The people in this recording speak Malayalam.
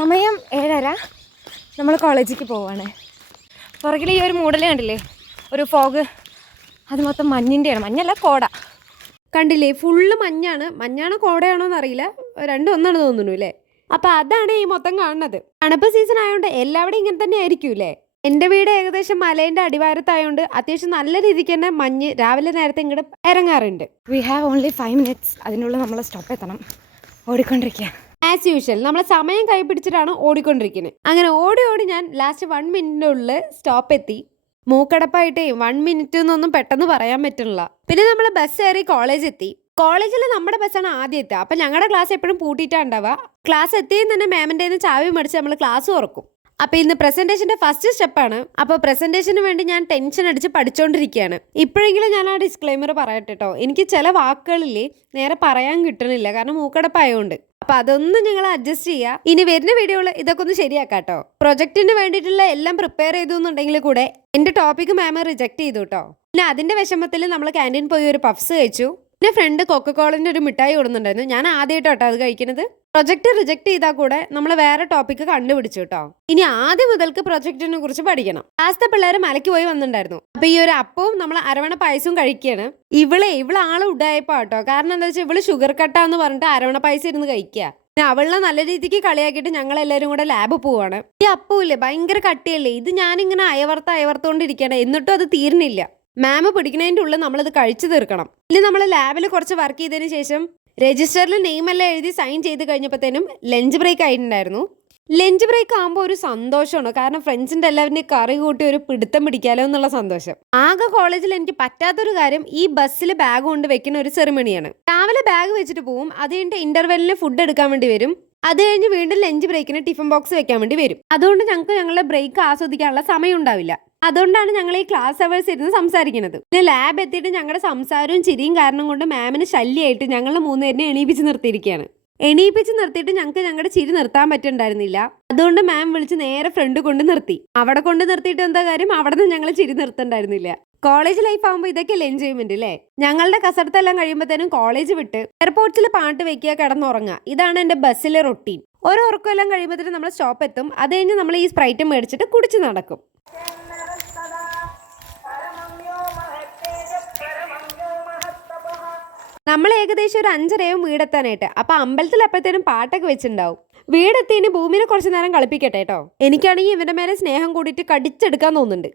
സമയം 7:30. നമ്മൾ കോളേജിലേക്ക് പോവാണ്. പുറകിൽ ഈ ഒരു മൂടൽ കണ്ടില്ലേ, ഒരു ഫോഗ്, അത് മൊത്തം മഞ്ഞിൻ്റെയാണ്. മഞ്ഞല്ല, കോട കണ്ടില്ലേ, ഫുള്ള് മഞ്ഞാണ്. മഞ്ഞാണോ കോടയാണോ എന്നറിയില്ല, രണ്ടും ഒന്നാണ് തോന്നുന്നു അല്ലേ. അപ്പം അതാണ് ഈ മൊത്തം കാണുന്നത്. തണുപ്പ് സീസൺ ആയതുകൊണ്ട് എല്ലാവിടെയും ഇങ്ങനെ തന്നെ ആയിരിക്കും അല്ലേ. എൻ്റെ വീട് ഏകദേശം മലേൻ്റെ അടിവാരത്തായതുകൊണ്ട് അത്യാവശ്യം നല്ല രീതിക്ക് തന്നെ മഞ്ഞ് രാവിലെ നേരത്തെ ഇങ്ങോട്ട് ഇറങ്ങാറുണ്ട്. We have only 5 minutes. അതിനുള്ളിൽ നമ്മൾ സ്റ്റോപ്പ് എത്തണം. ഓടിക്കൊണ്ടിരിക്കുക ആസ് യൂഷ്വൽ. നമ്മളെ സമയം കൈ പിടിച്ചിട്ടാണ് ഓടിക്കൊണ്ടിരിക്കുന്നത്. അങ്ങനെ ഓടി ഓടി ഞാൻ ലാസ്റ്റ് 1 minute ഉള്ളിൽ സ്റ്റോപ്പ് എത്തി. മൂക്കടപ്പായിട്ടേ 1 minute എന്നൊന്നും പെട്ടെന്ന് പറയാൻ പറ്റുന്നില്ല. പിന്നെ നമ്മൾ ബസ് കയറി കോളേജ് എത്തി. കോളേജിൽ നമ്മുടെ ബസ്സാണ് ആദ്യം എത്തുക. അപ്പം ഞങ്ങളുടെ ക്ലാസ് എപ്പോഴും പൂട്ടിയിട്ടാണ് ഉണ്ടാവുക. ക്ലാസ് എത്തിയും തന്നെ മാമിൻ്റെ ചാവി മേടിച്ച് നമ്മൾ ക്ലാസ് തുറക്കും. അപ്പോൾ ഇന്ന് പ്രസൻറ്റേഷൻ്റെ ഫസ്റ്റ് സ്റ്റെപ്പാണ്. അപ്പോൾ പ്രസൻറ്റേഷന് വേണ്ടി ഞാൻ ടെൻഷൻ അടിച്ച് പഠിച്ചുകൊണ്ടിരിക്കുകയാണ്. ഇപ്പോഴെങ്കിലും ഞാൻ ആ ഡിസ്ക്ലെയിമർ പറയട്ടെ കേട്ടോ. എനിക്ക് ചില വാക്കുകളില്ലേ നേരെ പറയാൻ കിട്ടണില്ല, കാരണം മൂക്കടപ്പായതുകൊണ്ട്. അപ്പോൾ അതൊന്നും നിങ്ങൾ അഡ്ജസ്റ്റ് ചെയ്യുക. ഇനി വരുന്ന വീഡിയോയിൽ ഇതൊക്കെ ഒന്ന് ശരിയാക്കാം കേട്ടോ. പ്രൊജക്റ്റിന് വേണ്ടിയിട്ടുള്ള എല്ലാം പ്രിപ്പയർ ചെയ്തു എന്നുണ്ടെങ്കിൽ കൂടെ എൻ്റെ ടോപ്പിക്ക് മാം റിജക്ട് ചെയ്തു കേട്ടോ. പിന്നെ അതിൻ്റെ വിഷമത്തിൽ നമ്മൾ ക്യാൻറ്റീൻ പോയി ഒരു പഫ്സ് കഴിച്ചു. എൻ്റെ ഫ്രണ്ട് കൊക്കക്കോളിൻ്റെ ഒരു മിഠായി കൊടുക്കുന്നുണ്ടായിരുന്നു. ഞാൻ ആദ്യമായിട്ടോ അത് കഴിക്കുന്നത്. പ്രൊജക്റ്റ് റിജക്ട് ചെയ്താൽ കൂടെ നമ്മൾ വേറെ ടോപ്പിക്ക് കണ്ടുപിടിച്ചു കേട്ടോ. ഇനി ആദ്യം മുതൽക്ക് പ്രൊജക്റ്റിനെ കുറിച്ച് പഠിക്കണം. ലാസ്റ്റ് പിള്ളേർ മലയ്ക്ക് പോയി വന്നിട്ടുണ്ടായിരുന്നു. അപ്പൊ ഈ ഒരു അപ്പവും നമ്മൾ അരവണ പായസവും കഴിക്കുകയാണ്. ഇവള് ഉഡായപ്പോ കേട്ടോ. കാരണം എന്താ വെച്ചാൽ ഇവള് ഷുഗർ കട്ടാന്ന് പറഞ്ഞിട്ട് അരവണ പായസം ഇരുന്ന് കഴിക്കുക. പിന്നെ അവളെ നല്ല രീതിക്ക് കളിയാക്കിയിട്ട് ഞങ്ങൾ എല്ലാവരും കൂടെ ലാബ് പോവാണ്. ഈ അപ്പൂല്ലേ ഭയങ്കര കട്ടിയല്ലേ, ഇത് ഞാനിങ്ങനെ അയവർത്തോണ്ടിരിക്കുകയാണ്. എന്നിട്ടും അത് തീർന്നില്ല. മാം പിടിക്കുന്നതിൻ്റെ ഉള്ളിൽ നമ്മളിത് കഴിച്ചു തീർക്കണം. ഇല്ല, നമ്മൾ ലാബിൽ കുറച്ച് വർക്ക് ചെയ്തതിന് ശേഷം രജിസ്റ്ററിൽ നെയിമെല്ലാം എഴുതി സൈൻ ചെയ്ത് കഴിഞ്ഞപ്പോഴത്തേനും ലഞ്ച് ബ്രേക്ക് ആയിട്ടുണ്ടായിരുന്നു. ലഞ്ച് ബ്രേക്ക് ആകുമ്പോൾ ഒരു സന്തോഷമാണ്, കാരണം ഫ്രണ്ട്സിൻ്റെ എല്ലാവരും കറി കൂട്ടി ഒരു പിടുത്തം പിടിക്കാലോ എന്നുള്ള സന്തോഷം. ആകെ കോളേജിൽ എനിക്ക് പറ്റാത്തൊരു കാര്യം ഈ ബസ്സിൽ ബാഗ് കൊണ്ട് വെക്കുന്ന ഒരു സെറിമണിയാണ്. രാവിലെ ബാഗ് വെച്ചിട്ട് പോവും, അത് കഴിഞ്ഞിട്ട് ഇന്റർവെല്ലിന് ഫുഡ് എടുക്കാൻ വേണ്ടി വരും. അത് കഴിഞ്ഞ് വീണ്ടും ലഞ്ച് ബ്രേക്കിന് ടിഫിൻ ബോക്സ് വെക്കാൻ വേണ്ടി വരും. അതുകൊണ്ട് ഞങ്ങൾക്ക് ഞങ്ങളുടെ ബ്രേക്ക് ആസ്വദിക്കാനുള്ള സമയം ഉണ്ടാവില്ല. അതുകൊണ്ടാണ് ഞങ്ങൾ ഈ ക്ലാസ് അവേഴ്സ് ഇരുന്ന് സംസാരിക്കുന്നത്. പിന്നെ ലാബ് എത്തിയിട്ട് ഞങ്ങളുടെ സംസാരവും ചിരിയും കാരണം കൊണ്ട് മാമിന് ശല്യമായിട്ട് ഞങ്ങൾ 3 പേരിനെ എണീപ്പിച്ച് നിർത്തിയിരിക്കുകയാണ്. എണീപ്പിച്ച് നിർത്തിയിട്ട് ഞങ്ങൾക്ക് ഞങ്ങളുടെ ചിരി നിർത്താൻ പറ്റുന്നുണ്ടായിരുന്നില്ല. അതുകൊണ്ട് മാം വിളിച്ച് നേരെ ഫ്രണ്ട് കൊണ്ട് നിർത്തി. അവിടെ കൊണ്ട് നിർത്തിയിട്ട് എന്താ കാര്യം, അവിടെ നിന്ന് ഞങ്ങൾ ചിരി നിർത്തണ്ടായിരുന്നില്ല. കോളേജ് ലൈഫ് ആകുമ്പോൾ ഇതൊക്കെയല്ലേ എൻജോയ്മെന്റ് അല്ലേ. ഞങ്ങളുടെ കസരത്തെല്ലാം കഴിയുമ്പോഴത്തേനും കോളേജ് വിട്ട് എയർപോർട്ടിൽ പാട്ട് വെക്കുക, കിടന്നുറങ്ങുക. ഇതാണ് എൻ്റെ ബസ്സിലെ റൊട്ടീൻ. ഓരോ ഉറക്കമെല്ലാം കഴിയുമ്പോഴത്തേനും നമ്മൾ സ്റ്റോപ്പ് എത്തും. അത് കഴിഞ്ഞ് നമ്മൾ ഈ സ്പ്രൈറ്റ് മേടിച്ചിട്ട് കുടിച്ച് നടക്കും. നമ്മൾ ഏകദേശം ഒരു 5:30 വീടെത്താനായിട്ട്. അപ്പൊ അമ്പലത്തിൽ അപ്പോഴത്തേനും പാട്ടൊക്കെ വെച്ചിട്ടുണ്ടാവും. വീടെത്തിയതിന് ഭൂമിനെ കുറച്ച് നേരം കളിപ്പിക്കട്ടെ കേട്ടോ. എനിക്കാണെങ്കിൽ ഇവന്റെ മേലെ സ്നേഹം കൂടിയിട്ട് കടിച്ചെടുക്കാൻ തോന്നുന്നുണ്ട്.